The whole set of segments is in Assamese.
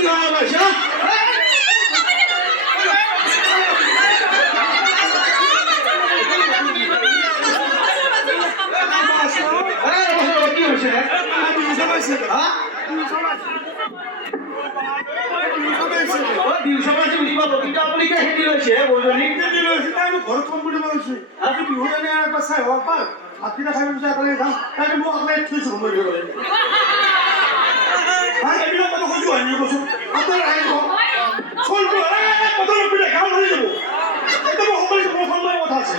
কি হয় বলছ কি হয়েছে হ্যাঁ ঘৰত কম বুলি কৈছে আজি বিহু জানে এটা চাই হওক পাৰ হাতীটা খাই পিছে একেলগে যাম তাকে মোক আপোনাক থৈছো সময় দিব লাগিব এইবিলাক কথা কৈছো আনি কৈছো আপোনাৰ আহিব চলটো কথা নকৰিলে গাঁও ধৰি যাব একদম সকলো মোৰ সন্মানৰ কথা আছে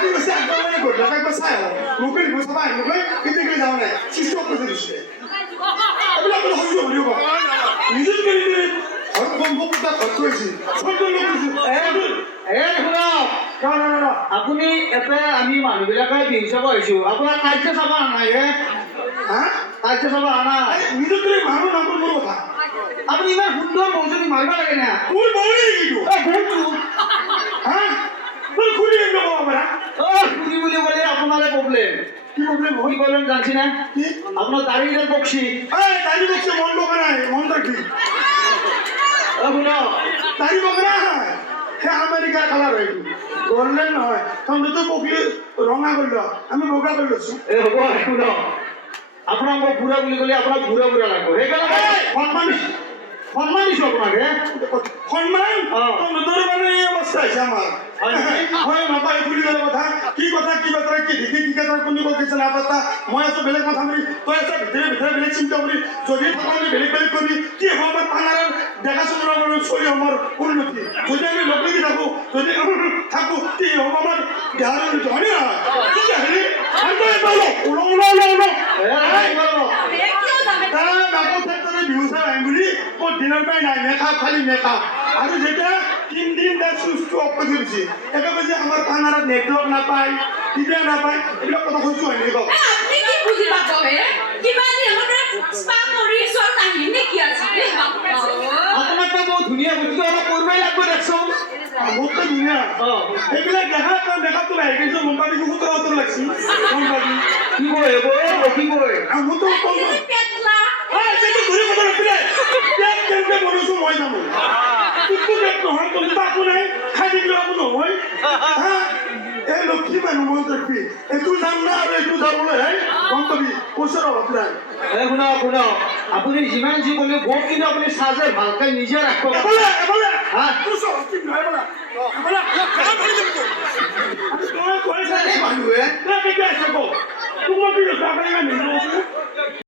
কি কৈছে একদম গৈ একবাৰ চাই হওক মোকে দিব চাবাই মোকে কেতিয়া যাওঁ নাই সৃষ্টি কৰি দিছে এইবিলাক কথা কৈছো বুলি কওঁ নিজে কৰি ঘৰত সম্পৰ্কটা খৰচ কৰিছিল আপুনি এটা আমি মানুহবিলাকে বিহু চাব আহিছো আপোনাৰ কাৰ্য চাব নাই কাৰ্য চাব নাই নিজে কৰি মানুহ নামৰ মোৰ কথা আপুনি ইমান সুন্দৰ বৌজনী মাৰিব লাগে না তুই বৌৰি নেকি তুই খুলি খুলি বুলি ক'লে আপোনাৰে প্ৰব্লেম কি প্ৰব্লেম কি প্ৰব্লেম জানছি না আপোনাৰ দাড়ি যেন বকছি দাড়ি বকছি মন বকা নাই মন রাখি দাড়ি বকা নাই সে আমেরিকা কালার হইতো গোল্ডেন নহয় তখন তো বকলি রঙা করল আমি বকা করে লৈছো এ হ'ব শুন আপোনাক মই বুঢ়া বুলি ক'লে আপোনাক বুঢ়া বুঢ়া লাগিব সেইকাৰণে সন্মান দিছোঁ আপোনাক সন্মান তোৰ মানে এই অৱস্থা হৈছে আমাৰ হয় নাপায় খুলি গ'লে কথা কি বাতৰা কি দেখি কি কথা কোন কৈছে না পাতা মই আছো বেলেগ কথা বুলি তই আছা ভিতৰে ভিতৰে বেলেগ চিন্তা কৰি যদি থাকি বেলেগ বেলেগ কৰি কি হ'ব আমাৰ পানাৰ দেখা শুনা চলি আমাৰ উন্নতি যদি আমি লগ লাগি থাকো যদি থাকো কি হ'ব আমাৰ দেহাৰ উন্নতি হয় না হেৰি বিহু চাই আহিম বুলি মোৰ দিনৰ পৰাই নাই মেকআপ খালি মেকআপ আৰু যেতিয়া 3 দিন তাত চুইচটো অফ কৰি দিছে এটা কৈছে আমাৰ পানাৰত নেটৱৰ্ক নাপায় কিবা নাপায় এইবিলাক কথা কৈছো আহিলে কওক আপনি কি বুঝি পাবো হে কিবা দি আমাদের স্পা কৰি সৰ নাহি নেকি আছে আপোনাক তো বহুত ধুনীয়া বুদ্ধি অলপ কৰিবই লাগিব দেখছো বহুত ধুনীয়া এইবিলাক দেখা তই মেকআপটো নাই কিন্তু মুম্বাই বহুত উত্তৰ লাগছি মুম্বাই কি কয় কি কয় আমতো কম পেটলা সেইটো ঘূৰি কথা নকৰিলে পেট কেনেকে বনাইছো মই জানো তোকতো পেট নহয় তোৰ তাকো নাই খাই দিলে একো নহয় এই লক্ষী মানুহ মই দেখবি এইটো যাম না আৰু এইটো যাবলৈ গম পাবি পইচাৰ অভাৱ নাই শুনা আপুনি যিমান যি ক'লে বহুত কিন্তু আপুনি চাৰ্জাৰ ভালকৈ নিজে ৰাখিব মানুহে